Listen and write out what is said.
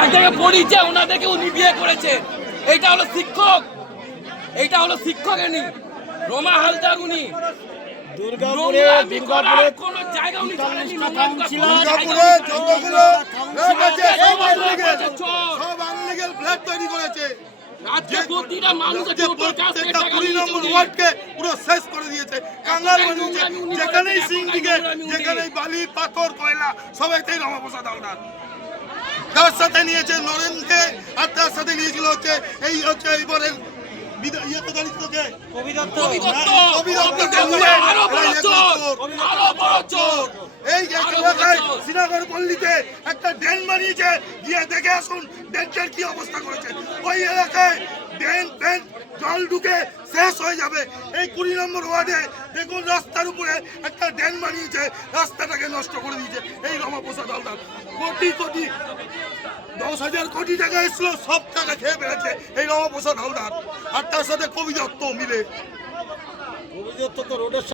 যাদেরকে পড়িয়েছে ওনাদেরকে উনি বিয়ে করেছে। এটা হলো শিক্ষক, এটা হলো শিক্ষক। এনি রোমা হালদার উনি দুর্গাপুরে কোনো জায়গা উনি ছাড়েননি। দুর্গাপুরে যতগুলো লোক আছে সব আনলিগ্যাল ফ্ল্যাট তৈরি করেছে। প্রতিটা মানুষের প্রত্যেকটা 20 নম্বর ওয়ার্ডকে পুরো শেষ করে দিয়েছে, কাঙ্গাল বানিয়েছে। যেখানেই সিন্ডিকেট, যেখানেই বালি পাথর কয়লা সবাইতেই রমাপ্রসাদ হালদার। তার সাথে নিয়েছে নরেনকে, আর তার সাথে নিয়েছিল হচ্ছে এইবারের ইয়েতে দাঁড়িয়ে এই এলাকায় শ্রীনগর পল্লীতে একটা ড্রেন বানিয়েছে, গিয়ে দেখে আসুন ড্রেনটার কি অবস্থা করেছে। ওই এলাকায় ড্রেন জল ঢুকে শেষ হয়ে যাবে। এই 20 নম্বর ওয়ার্ডে দেখুন রাস্তার উপরে একটা ড্রেন বানিয়েছে, রাস্তাটাকে নষ্ট করে দিয়েছে এই রমাপ্রসাদ হালদার। কোটি 10,000 কোটি টাকা এসছিল, সব টাকা খেয়ে ফেলেছে এই রমাপ্রসাদ হালদার আর তার সাথে কবি দত্ত মিলে। কবি দত্ত তো রোডের